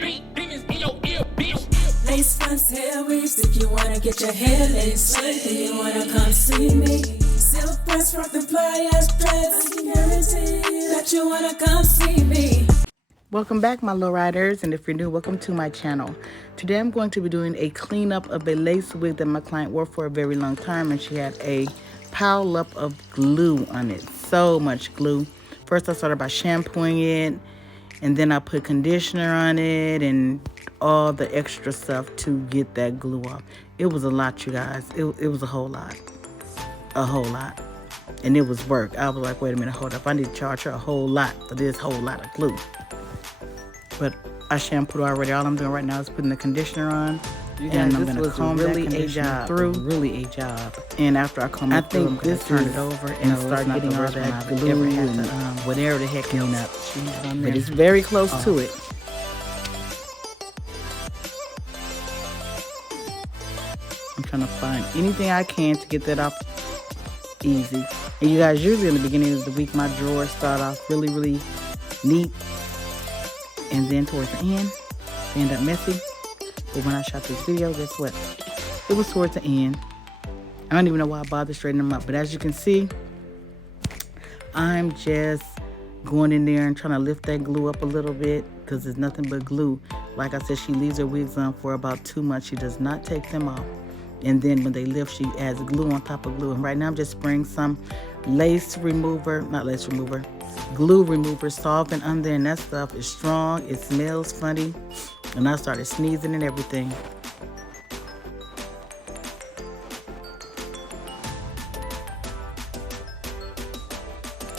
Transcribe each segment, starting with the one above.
Lace fronts, hair weaves, if you wanna get your hair lace, then you wanna come see me. Silk press, rock the pliers, dreads, I can guarantee that you wanna come see me. Welcome back, my low riders, and if you're new, welcome to my channel. Today I'm going to be doing a cleanup of a lace wig that my client wore for a very long time, and she had a pile up of glue on it. So much glue. First I started by shampooing it, and then I put conditioner on it and all the extra stuff to get that glue off. It was a lot, you guys. It was a whole lot. And it was work. I was like, wait a minute, hold up. I need to charge her a whole lot for this whole lot of glue. But I shampooed already. All I'm doing right now is putting the conditioner on. And I'm gonna comb really that conditioner through. Really a job. And after I comb it through, I'm gonna turn it over and start getting all that glue and whatever the heck clean up. But it's very close to it. I'm trying to find anything I can to get that off easy. And you guys, usually in the beginning of the week, my drawers start off really neat. And then towards the end, they end up messy. But when I shot this video, guess what? It was towards the end. I don't even know why I bothered straightening them up. But as you can see, I'm just going in there and trying to lift that glue up a little bit because there's nothing but glue. Like I said, she leaves her wigs on for about 2 months. She does not take them off. And then when they lift, she adds glue on top of glue. And right now I'm just spraying some glue remover solvent on there, and that stuff is strong. It smells funny, and I started sneezing and everything.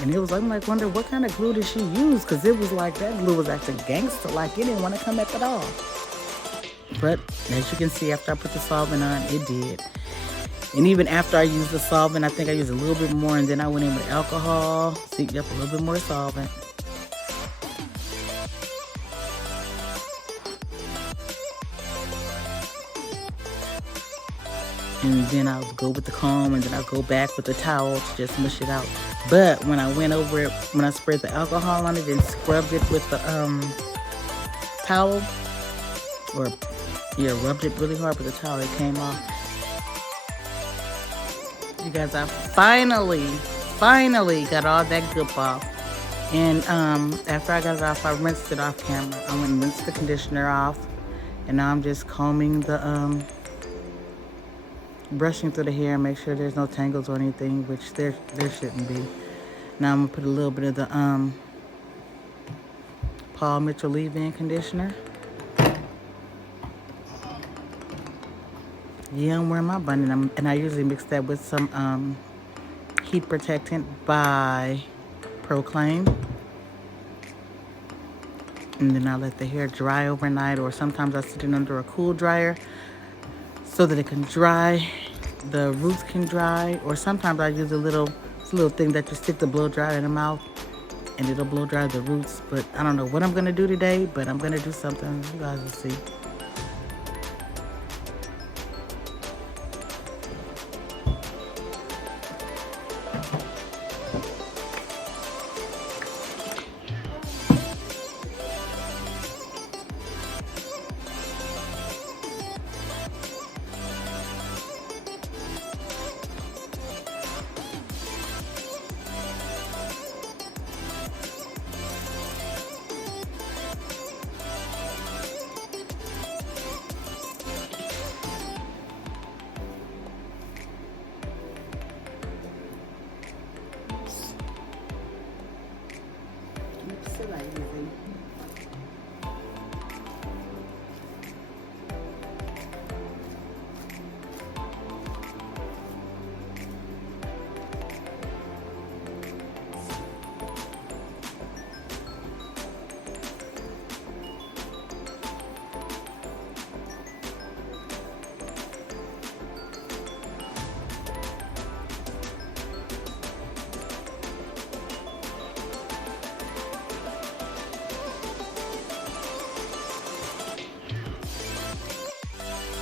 And it was, I'm like, wonder what kind of glue did she use? Because it was like that glue was acting gangster, like it didn't want to come up at all. But as you can see, after I put the solvent on, it did. And even after I used the solvent, I think I used a little bit more, and then I went in with alcohol, seeped up a little bit more solvent. And then I'll go with the comb, and then I'll go back with the towel to just mush it out. But when I went over it, when I sprayed the alcohol on it and scrubbed it with the towel, or rubbed it really hard with the towel, it came off. You guys, I finally got all that goop off. And after I got it off, I rinsed it off camera. I went and rinsed the conditioner off. And now I'm just combing the, brushing through the hair, make sure there's no tangles or anything, which there shouldn't be. Now I'm gonna put a little bit of the Paul Mitchell leave-in conditioner. Yeah, I'm wearing my bun, and I usually mix that with some heat protectant by Proclaim. And then I let the hair dry overnight, or sometimes I sit it under a cool dryer so that it can dry, the roots can dry, or sometimes I use a little thing that you stick the blow dryer in the mouth and it'll blow dry the roots. But I don't know what I'm gonna do today, but I'm gonna do something. You guys will see.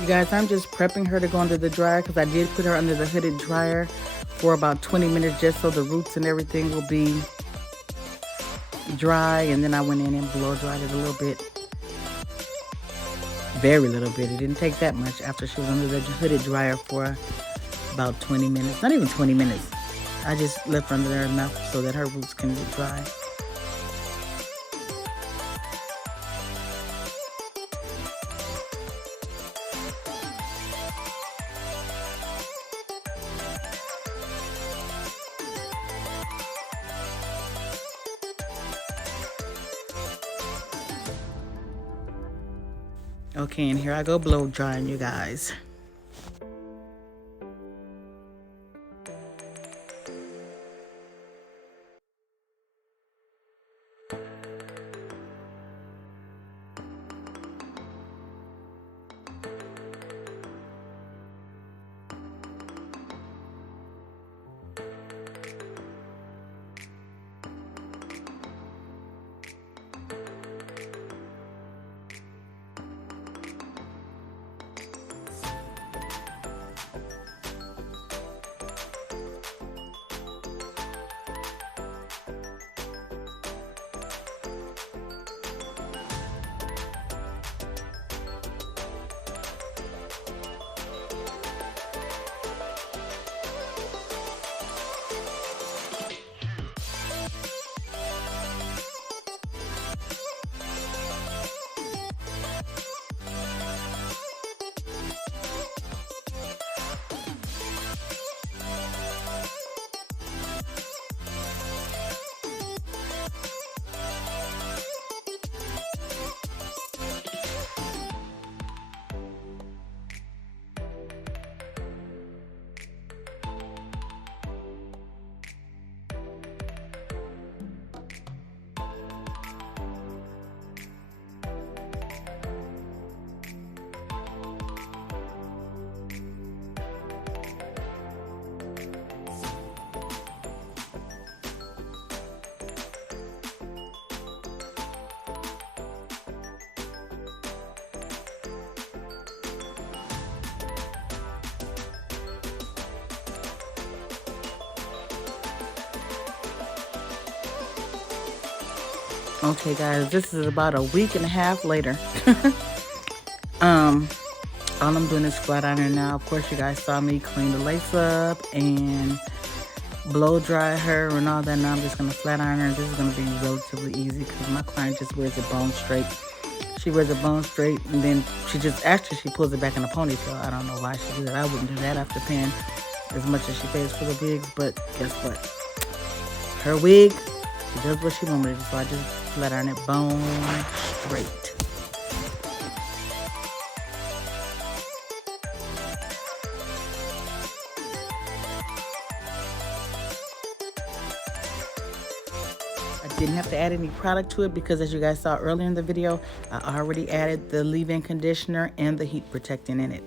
You guys, I'm just prepping her to go under the dryer because I did put her under the hooded dryer for about 20 minutes just so the roots and everything will be dry. And then I went in and blow dried it a little bit. very little bit. It didn't take that much after she was under the hooded dryer for about 20 minutes. Not even 20 minutes. I just left under there enough so that her roots can get dry. Okay, and here I go blow drying, you guys. Okay, guys, this is about a week and a half later. All I'm doing is flat ironing now. Of course, you guys saw me clean the lace up and blow dry her and all that. Now I'm just gonna flat iron her. This is gonna be relatively easy because my client just wears it bone straight. She wears it bone straight, and then she pulls it back in a ponytail. I don't know why she did that. I wouldn't do that after paying as much as she pays for the wigs, but guess what? Her wig, she does what she wants with it, so I just flat iron it bone straight. I didn't have to add any product to it because, as you guys saw earlier in the video, I already added the leave-in conditioner and the heat protectant in it.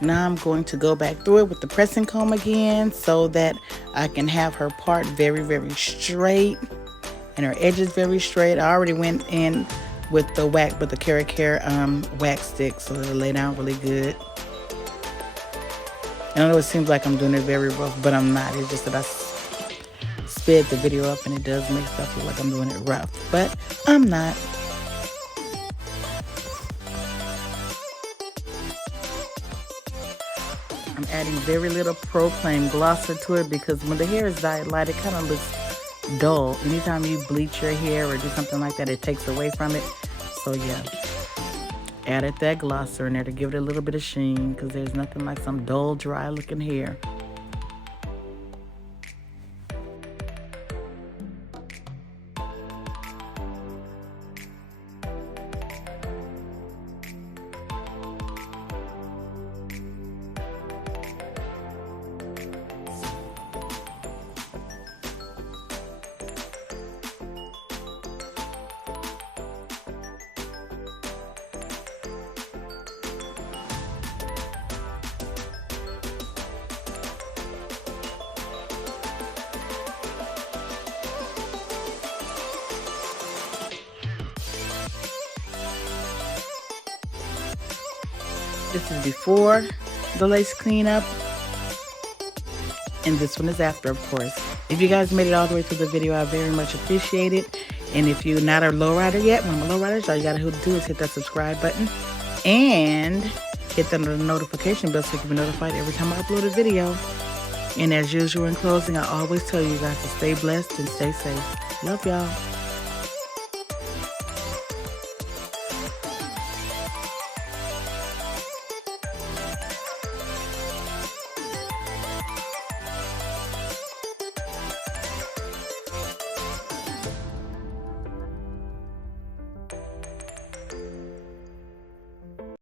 Now I'm going to go back through it with the pressing comb again so that I can have her part very, very straight and her edges very straight. I already went in with the carrot care wax stick so it'll lay down really good. I know it seems like I'm doing it very rough, but I'm not. It's just that I sped the video up and it does make stuff look like I'm doing it rough, but I'm not. I'm adding very little Proclaim glosser to it because when the hair is dyed light, it kind of looks dull. Anytime you bleach your hair or do something like that, it takes away from it. So yeah, added that glosser in there to give it a little bit of sheen because there's nothing like some dull, dry looking hair. This is before the lace cleanup, and this one is after, of course. If you guys made it all the way through the video, I very much appreciate it. And if you're not a lowrider yet, one of my lowriders, all you gotta do is hit that subscribe button and hit the notification bell so you can be notified every time I upload a video. And as usual in closing, I always tell you guys to stay blessed and stay safe. Love y'all.